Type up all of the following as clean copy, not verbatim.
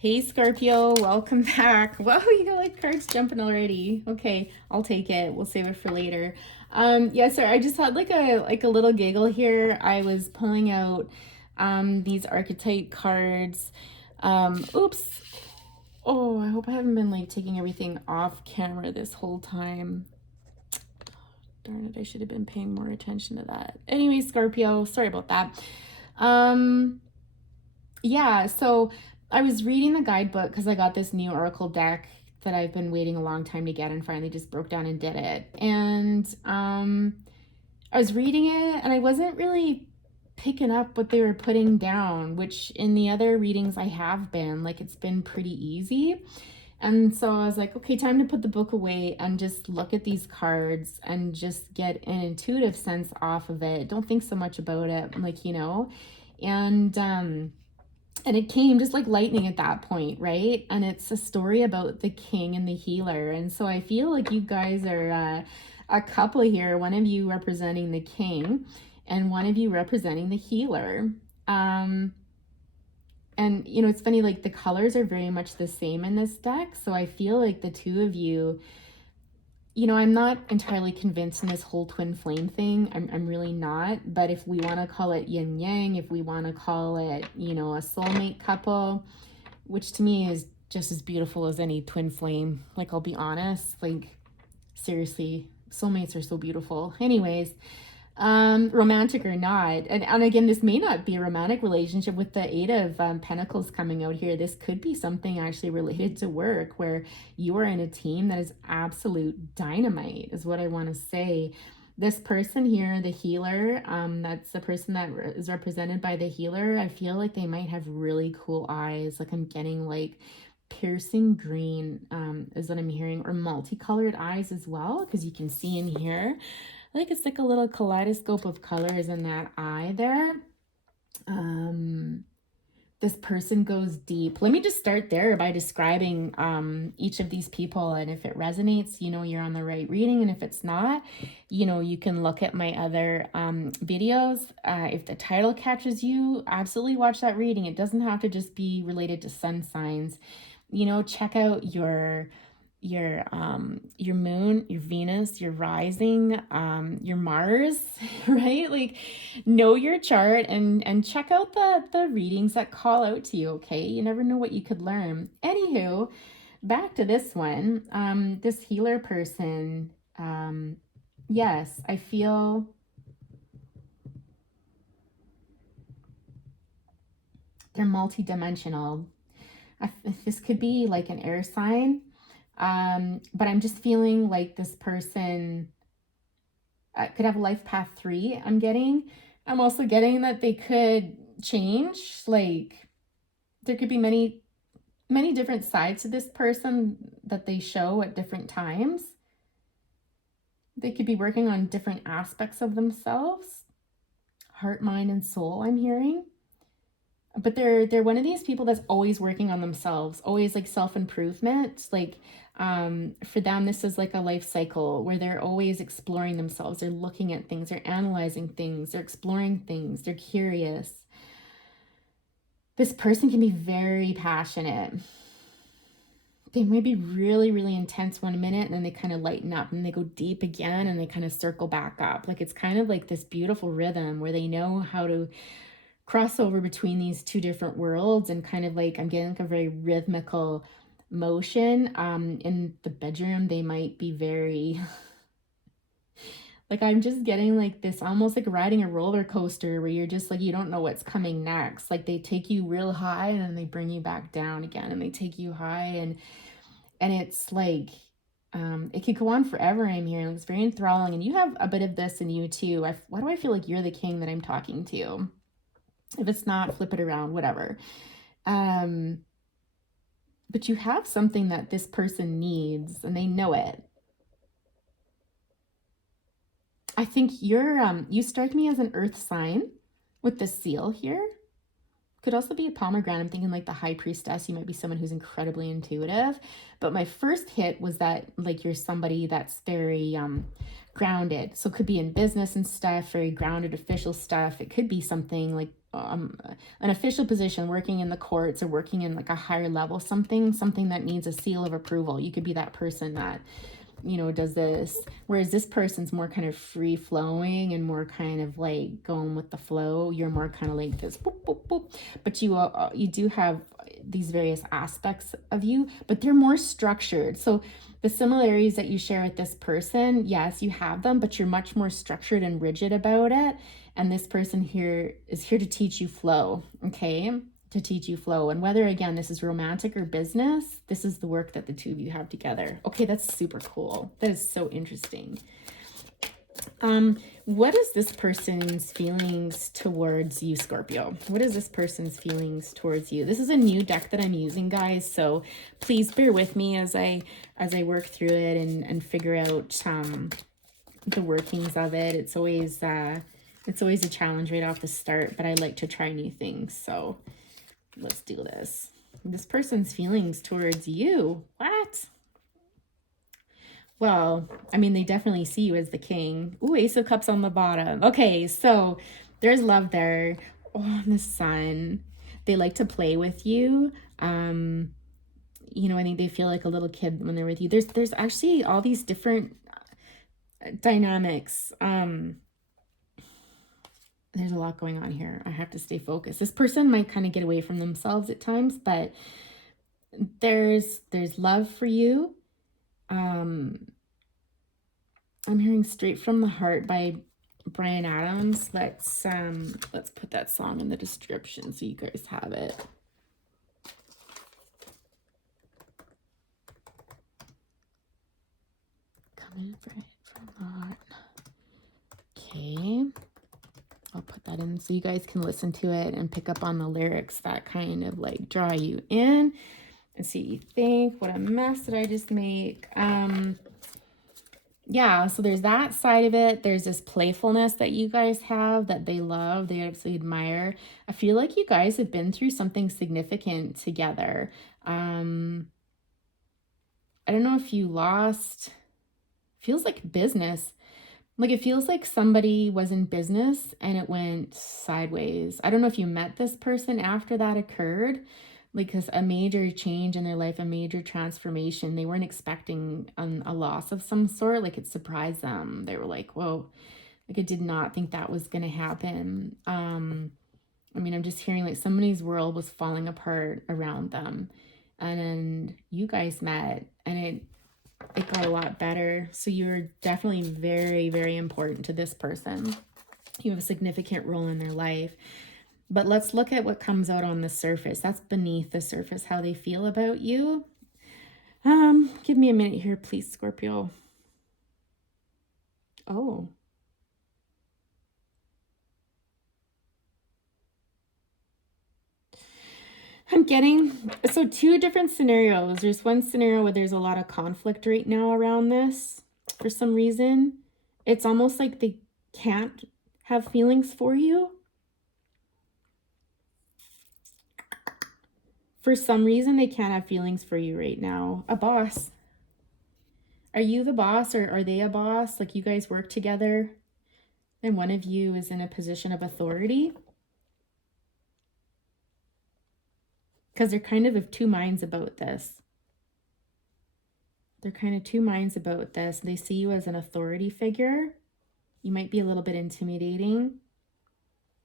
Hey Scorpio, welcome back. Whoa, you got like cards jumping already. Okay, I'll take it. We'll save it for later. Yeah, sorry, I just had like a little giggle here. I was pulling out these archetype cards. Oops. Oh, I hope I haven't been like taking everything off camera this whole time. Darn it, I should have been paying more attention to that. Anyway, Scorpio, sorry about that. Um yeah, so I was reading the guidebook because I got this new Oracle deck that I've been waiting a long time to get and finally just broke down and did it. And I was reading it and I wasn't really picking up what they were putting down, which in the other readings I have been, like it's been pretty easy. And so I was like, okay, time to put the book away and just look at these cards and just get an intuitive sense off of it. Don't think so much about it, and it came just like lightning at that point, right? And it's a story about the king and the healer. And so I feel like you guys are a couple here, one of you representing the king and one of you representing the healer. And it's funny, like the colors are very much the same in this deck. So I feel like the two of you, I'm not entirely convinced in this whole twin flame thing. I'm really not. But if we want to call it yin yang, if we want to call it, a soulmate couple, which to me is just as beautiful as any twin flame. Like, I'll be honest, like, seriously, soulmates are so beautiful. Anyways, romantic or not. And again, this may not be a romantic relationship with the Eight of Pentacles coming out here. This could be something actually related to work where you are in a team that is absolute dynamite, is what I want to say. This person here, the healer, that's the person that is represented by the healer. I feel like they might have really cool eyes. Like I'm getting like piercing green is what I'm hearing, or multicolored eyes as well, because you can see in here like it's like a little kaleidoscope of colors in that eye there. This person goes deep. Let me just start there by describing each of these people, and if it resonates, you're on the right reading, and if it's not, you can look at my other videos. If the title catches you, absolutely watch that reading. It doesn't have to just be related to sun signs. Check out your moon, your Venus, your rising, your Mars, right? Like, know your chart and check out the readings that call out to you. Okay, you never know what you could learn. Anywho, back to this one. This healer person. Yes, I feel they're multidimensional. This could be like an air sign. But I'm just feeling like this person could have a life path 3. I'm also getting that they could change. Like there could be many, many different sides to this person that they show at different times. They could be working on different aspects of themselves, heart, mind, and soul, I'm hearing. But they're one of these people that's always working on themselves, always like self-improvement. Like for them, this is like a life cycle where they're always exploring themselves. They're looking at things, they're analyzing things, they're exploring things, they're curious. This person can be very passionate. They may be really, really intense one minute, and then they kind of lighten up and they go deep again and they kind of circle back up. Like it's kind of like this beautiful rhythm where they know how to crossover between these two different worlds, and kind of like I'm getting like a very rhythmical motion. In the bedroom, they might be very like, I'm just getting like this almost like riding a roller coaster where you're just like, you don't know what's coming next. Like they take you real high and then they bring you back down again, and they take you high, and it's like it could go on forever. I'm hearing it's very enthralling, and you have a bit of this in you too. Why do I feel like you're the king that I'm talking to? If it's not, flip it around, whatever. But you have something that this person needs, and they know it. I think you strike me as an earth sign with the seal here. Could also be a pomegranate. I'm thinking like the high priestess. You might be someone who's incredibly intuitive. But my first hit was that like you're somebody that's very grounded. So it could be in business and stuff, very grounded official stuff. It could be something like an official position, working in the courts or working in like a higher level, something that needs a seal of approval. You could be that person that, does this. Whereas this person's more kind of free flowing and more kind of like going with the flow. You're more kind of like this, boop, boop, boop. But you do have these various aspects of you, but they're more structured. So the similarities that you share with this person, yes, you have them, but you're much more structured and rigid about it. And this person here is here to teach you flow, okay? To teach you flow. And whether, again, this is romantic or business, this is the work that the two of you have together. Okay, that's super cool. That is so interesting. What is this person's feelings towards you, Scorpio? What is this person's feelings towards you? This is a new deck that I'm using, guys, so please bear with me as I work through it and figure out the workings of it. It's always a challenge right off the start, but I like to try new things. So let's do this. This person's feelings towards you. What? Well, I mean, they definitely see you as the king. Ooh, Ace of Cups on the bottom. Okay, so there's love there. Oh, and the sun. They like to play with you. I think they feel like a little kid when they're with you. There's actually all these different dynamics. There's a lot going on here. I have to stay focused. This person might kind of get away from themselves at times, but there's love for you. I'm hearing Straight from the Heart by Bryan Adams. Let's put that song in the description so you guys have it. Coming right from the heart. Okay. I'll put that in so you guys can listen to it and pick up on the lyrics that kind of like draw you in and see what you think. What a mess did I just make? Yeah, so there's that side of it. There's this playfulness that you guys have that they love, they absolutely admire. I feel like you guys have been through something significant together. I don't know if you lost, feels like business. Like it feels like somebody was in business and it went sideways. I don't know if you met this person after that occurred, because a major change in their life, a major transformation. They weren't expecting a loss of some sort. Like it surprised them. They were like, whoa, like I did not think that was going to happen. I'm just hearing like somebody's world was falling apart around them. And then you guys met and it got a lot better. So you're definitely very, very important to this person. You have a significant role in their life. But let's look at what comes out on the surface. That's beneath the surface, how they feel about you. Give me a minute here, please, Scorpio. Oh. I'm getting, so two different scenarios. There's one scenario where there's a lot of conflict right now around this for some reason. It's almost like they can't have feelings for you. For some reason, they can't have feelings for you right now. A boss. Are you the boss or are they a boss? Like you guys work together and one of you is in a position of authority? Because they're kind of two minds about this. They're kind of two minds about this. They see you as an authority figure. You might be a little bit intimidating,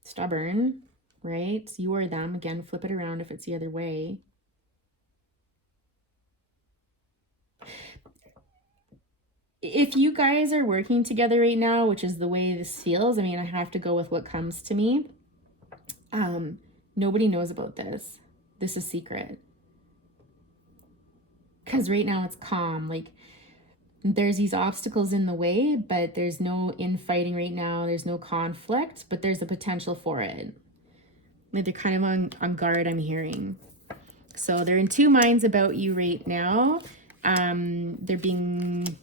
stubborn, right? You or them. Again, flip it around if it's the other way. If you guys are working together right now, which is the way this feels, I have to go with what comes to me. Nobody knows about this. This is secret. Because right now it's calm. Like there's these obstacles in the way, but there's no infighting right now. There's no conflict, but there's a potential for it. Like they're kind of on guard, I'm hearing. So they're in two minds about you right now. They're being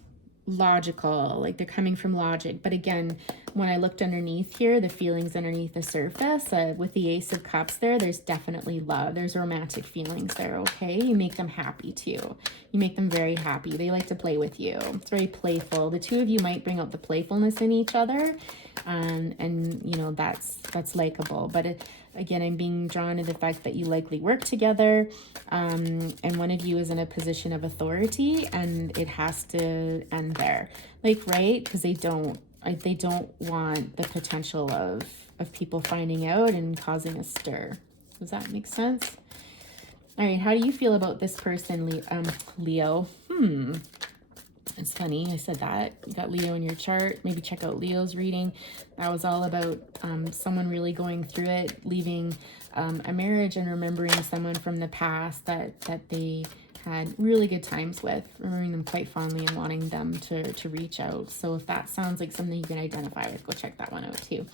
logical, like they're coming from logic. But again, when I looked underneath here, the feelings underneath the surface, with the Ace of Cups there, there's definitely love. There's romantic feelings there, okay? You make them happy too. You make them very happy. They like to play with you. It's very playful. The two of you might bring out the playfulness in each other, and you know, that's likable. But again, I'm being drawn to the fact that you likely work together, and one of you is in a position of authority, and it has to end there. Like, right? Because they don't want the potential of people finding out and causing a stir. Does that make sense? All right, how do you feel about this person, Leo? It's funny, I said that. You got Leo in your chart. Maybe check out Leo's reading. That was all about someone really going through it, leaving a marriage and remembering someone from the past that they had really good times with, remembering them quite fondly and wanting them to reach out. So if that sounds like something you can identify with, go check that one out too.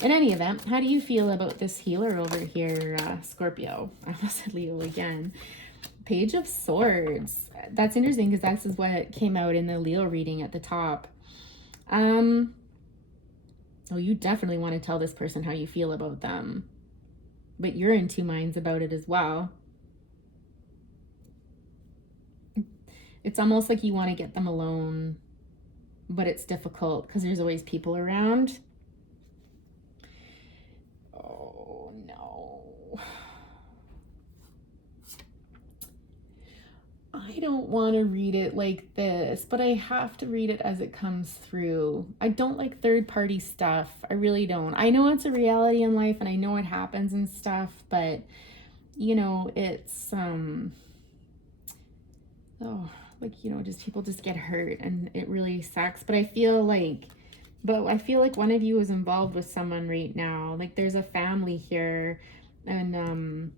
In any event, how do you feel about this healer over here, Scorpio? I almost said Leo again. Page of Swords. That's interesting because that's what came out in the Leo reading at the top. Oh, you definitely want to tell this person how you feel about them, but you're in two minds about it as well. It's almost like you want to get them alone, but it's difficult because there's always people around. Oh, no. I don't want to read it like this, but I have to read it as it comes through. I don't like third-party stuff. I really don't. I know it's a reality in life, and I know it happens and stuff, but, you know, it's, like, you know, just people just get hurt, and it really sucks. But I feel like one of you is involved with someone right now. Like, there's a family here, and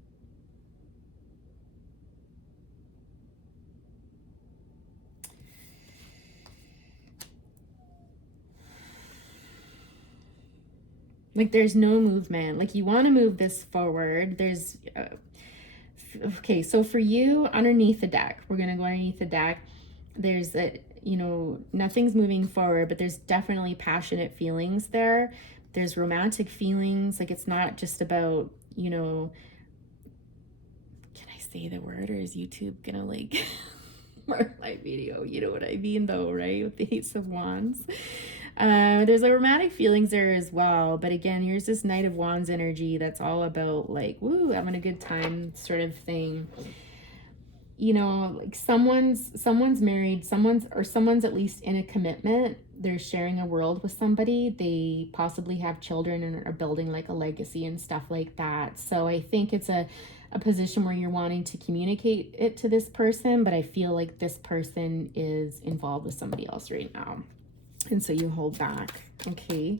like, there's no movement. Like, you want to move this forward. There's okay, so for you, underneath the deck, we're going to go underneath the deck. There's you know, nothing's moving forward, but there's definitely passionate feelings there. There's romantic feelings. Like, it's not just about, you know, can I say the word, or is YouTube going to like mark my video? You know what I mean though, right? With the Ace of Wands. There's like romantic feelings there as well, but again, here's this Knight of Wands energy that's all about like, woo, having a good time sort of thing. You know, like someone's married, someone's at least in a commitment. They're sharing a world with somebody. They possibly have children and are building like a legacy and stuff like that. So I think it's a position where you're wanting to communicate it to this person, but I feel like this person is involved with somebody else right now. And so you hold back. Okay.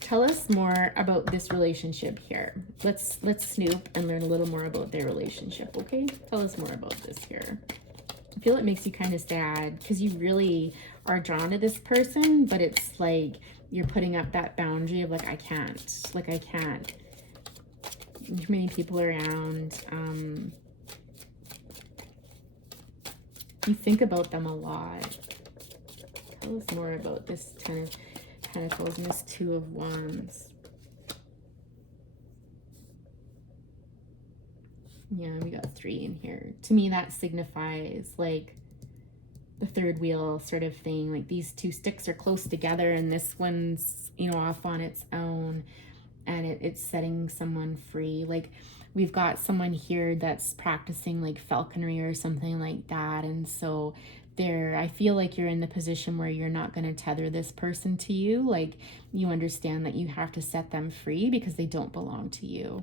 Tell us more about this relationship here. Let's snoop and learn a little more about their relationship, okay? Tell us more about this here. I feel it makes you kind of sad because you really are drawn to this person, but it's like you're putting up that boundary of like, I can't. Too many people around. You think about them a lot. Tell us more about this Ten of Pentacles and this Two of Wands. Yeah, we got 3 in here. To me, that signifies like the third wheel sort of thing. Like these two sticks are close together and this one's, you know, off on its own, and it's setting someone free. Like we've got someone here that's practicing like falconry or something like that, and so I feel like you're in the position where you're not going to tether this person to you. Like you understand that you have to set them free because they don't belong to you.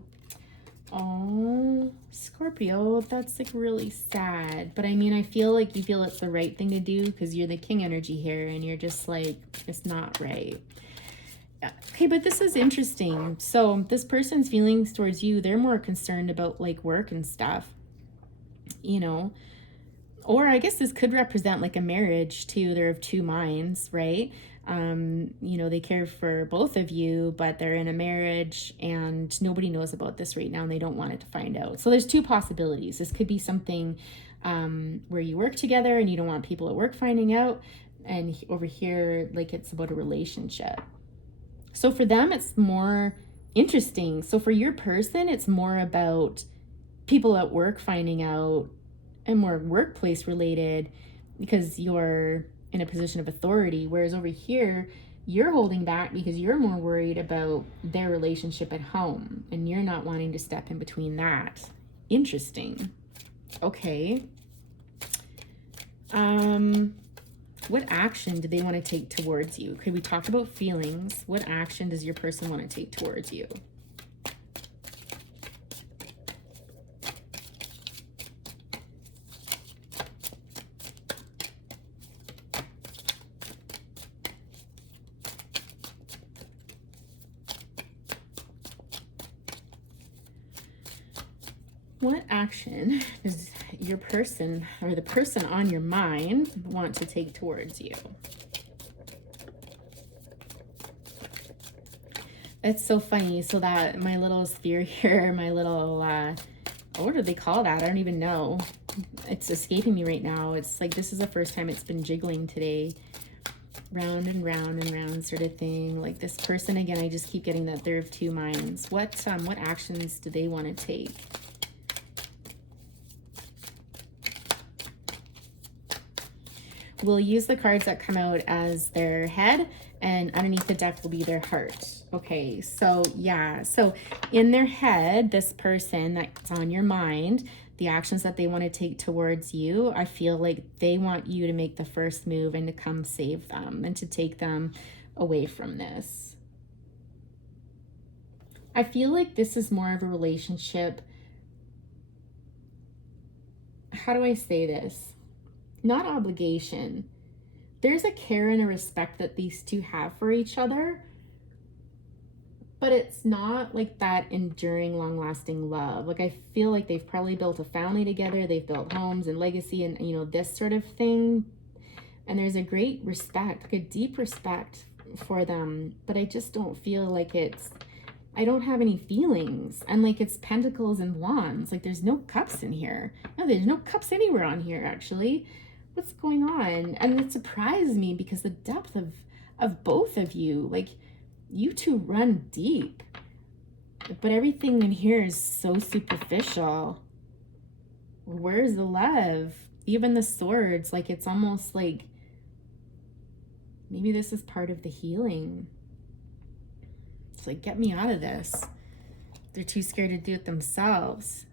Oh, Scorpio, that's like really sad. But I mean, I feel like you feel it's the right thing to do because you're the king energy here and you're just like, it's not right. Okay, but this is interesting. So this person's feelings towards you, they're more concerned about like work and stuff, you know. Or I guess this could represent like a marriage too. They're of two minds, right? You know, they care for both of you, but they're in a marriage and nobody knows about this right now and they don't want it to find out. So there's two possibilities. This could be something where you work together and you don't want people at work finding out. And over here, like it's about a relationship. So for them, it's more interesting. So for your person, it's more about people at work finding out, and more workplace related, because you're in a position of authority. Whereas over here, you're holding back because you're more worried about their relationship at home and you're not wanting to step in between that. Interesting. Okay. What action do they want to take towards you? Okay, we talked about feelings. What action does your person want to take towards you? What action does your person or the person on your mind want to take towards you? It's so funny. So that my little sphere here, my little, what do they call that? I don't even know. It's escaping me right now. It's like, this is the first time it's been jiggling today. Round and round and round sort of thing. Like this person, again, I just keep getting that there of two minds. What actions do they want to take? We'll use the cards that come out as their head, and underneath the deck will be their heart. Okay, so yeah, so in their head, this person that's on your mind, the actions that they want to take towards you, I feel like they want you to make the first move and to come save them and to take them away from this. I feel like this is more of a relationship. How do I say this? Not obligation. There's a care and a respect that these two have for each other, but it's not like that enduring, long-lasting love. Like I feel like they've probably built a family together, they've built homes and legacy and, you know, this sort of thing. And there's a great respect, like a deep respect for them, but I just don't feel like I don't have any feelings. And like it's pentacles and wands, like there's no cups in here. No, there's no cups anywhere on here actually. What's going on? And it surprised me because the depth of both of you, like you two run deep, but everything in here is so superficial. Where's the love? Even the swords, like it's almost like maybe this is part of the healing. It's like, get me out of this. They're too scared to do it themselves.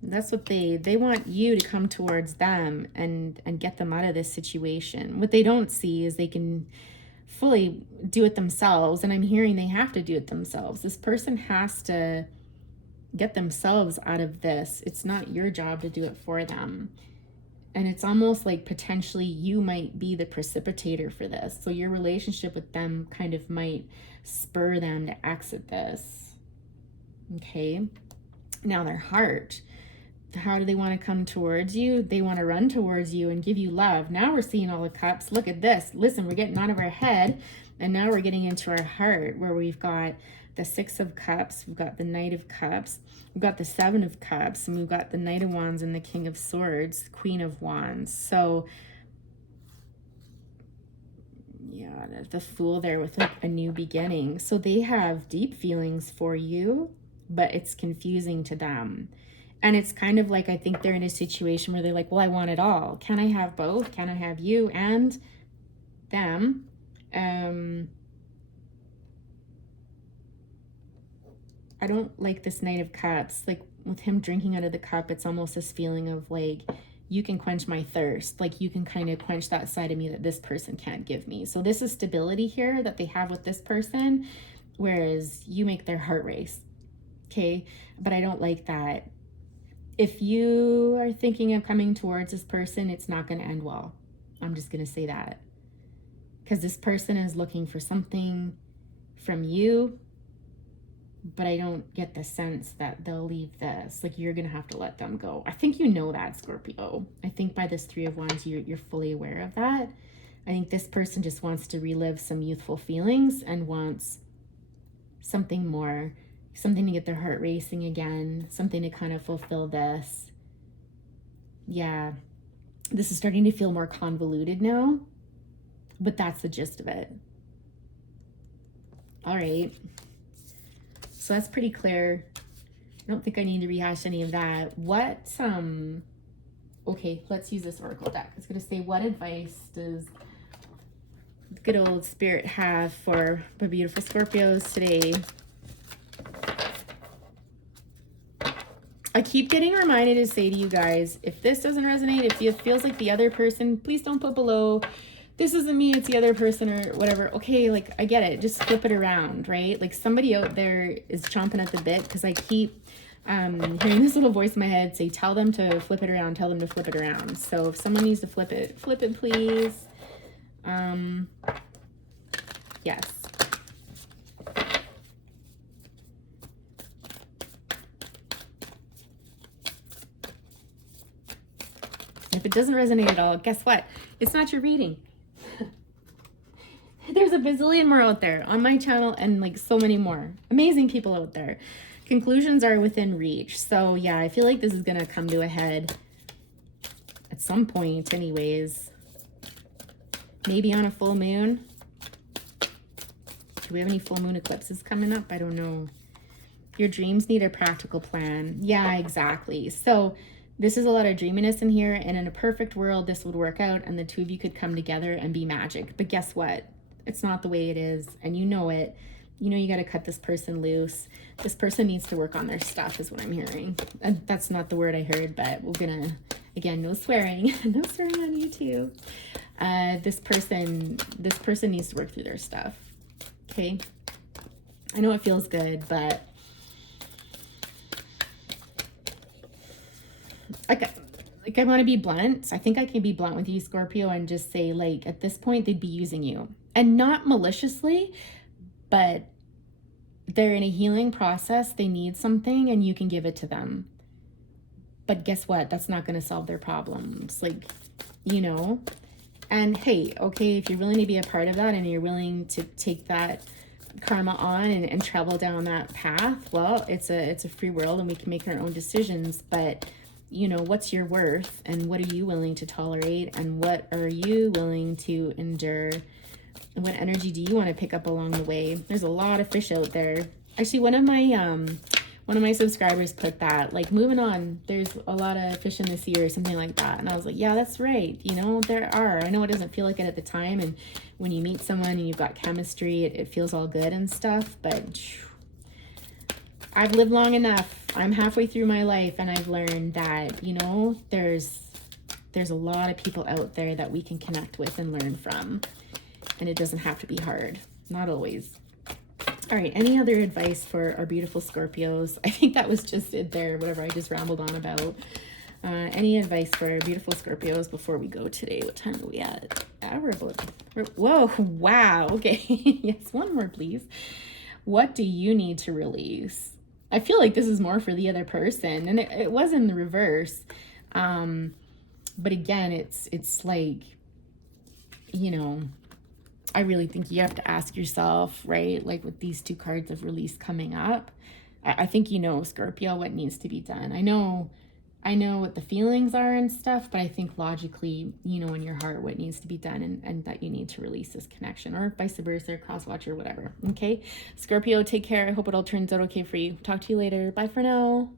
That's what they want you to come towards them and get them out of this situation. What they don't see is they can fully do it themselves. And I'm hearing they have to do it themselves. This person has to get themselves out of this. It's not your job to do it for them. And it's almost like potentially you might be the precipitator for this. So your relationship with them kind of might spur them to exit this. Okay. Now their heart. How do they want to come towards you? They want to run towards you and give you love. Now we're seeing all the cups. Look at this. Listen, we're getting out of our head and now we're getting into our heart, where we've got the Six of Cups, we've got the Knight of Cups, we've got the Seven of Cups, and we've got the Knight of Wands and the King of Swords, Queen of Wands. So yeah, the Fool there with like a new beginning. So they have deep feelings for you, but it's confusing to them. And it's kind of like, I think they're in a situation where they're like, well, I want it all. Can I have both? Can I have you and them? I don't like this Knight of Cups. Like with him drinking out of the cup, it's almost this feeling of like, you can quench my thirst. Like you can kind of quench that side of me that this person can't give me. So this is stability here that they have with this person, whereas you make their heart race. Okay. But I don't like that. If you are thinking of coming towards this person, it's not going to end well. I'm just going to say that. Because this person is looking for something from you, but I don't get the sense that they'll leave this. Like you're going to have to let them go. I think you know that, Scorpio. I think by this Three of Wands, you're fully aware of that. I think this person just wants to relive some youthful feelings and wants something more. Something to get their heart racing again, something to kind of fulfill this. Yeah, this is starting to feel more convoluted now. But that's the gist of it. All right. So that's pretty clear. I don't think I need to rehash any of that. Okay, let's use this oracle deck. It's going to say, what advice does good old spirit have for my beautiful Scorpios today? I keep getting reminded to say to you guys, if this doesn't resonate, if it feels like the other person, please don't put below, this isn't me, it's the other person or whatever. Okay, like, I get it. Just flip it around, right? Like, somebody out there is chomping at the bit because I keep hearing this little voice in my head say, tell them to flip it around, tell them to flip it around. So if someone needs to flip it, please. Yes. If it doesn't resonate at all, guess what? It's not your reading. There's a bazillion more out there on my channel and like so many more amazing people out there. Conclusions are within reach. So yeah, I feel like this is going to come to a head at some point anyways. Maybe on a full moon. Do we have any full moon eclipses coming up? I don't know. Your dreams need a practical plan. Yeah, exactly. So this is a lot of dreaminess in here, and in a perfect world, this would work out and the two of you could come together and be magic. But guess what? It's not the way it is, and you know it. You know you got to cut this person loose. This person needs to work on their stuff is what I'm hearing. And that's not the word I heard, but we're going to, again, no swearing. No swearing on YouTube. This person needs to work through their stuff. Okay? I know it feels good, but I want to be blunt. I think I can be blunt with you, Scorpio, and just say, like, at this point, they'd be using you. And not maliciously, but they're in a healing process. They need something, and you can give it to them. But guess what? That's not going to solve their problems. Like, you know? And hey, okay, if you're willing to be a part of that and you're willing to take that karma on and travel down that path, well, it's a free world and we can make our own decisions. But you know, what's your worth and what are you willing to tolerate and what are you willing to endure? And what energy do you want to pick up along the way? There's a lot of fish out there. Actually, one of my subscribers put that, like, moving on, there's a lot of fish in the sea or something like that. And I was like, yeah, that's right. You know, there are. I know it doesn't feel like it at the time. And when you meet someone and you've got chemistry, it feels all good and stuff. But I've lived long enough. I'm halfway through my life and I've learned that, you know, there's a lot of people out there that we can connect with and learn from. And it doesn't have to be hard. Not always. All right, any other advice for our beautiful Scorpios? I think that was just it there, whatever I just rambled on about. Any advice for our beautiful Scorpios before we go today? What time are we at? We're about, whoa, wow. Okay, yes, one more, please. What do you need to release? I feel like this is more for the other person, and it was in the reverse. But again, it's like, you know, I really think you have to ask yourself, right? Like with these two cards of release coming up, I think you know, Scorpio, what needs to be done. I know what the feelings are and stuff, but I think logically, you know, in your heart what needs to be done and that you need to release this connection or vice versa, crosswatch or whatever. Okay, Scorpio, take care. I hope it all turns out okay for you. Talk to you later. Bye for now.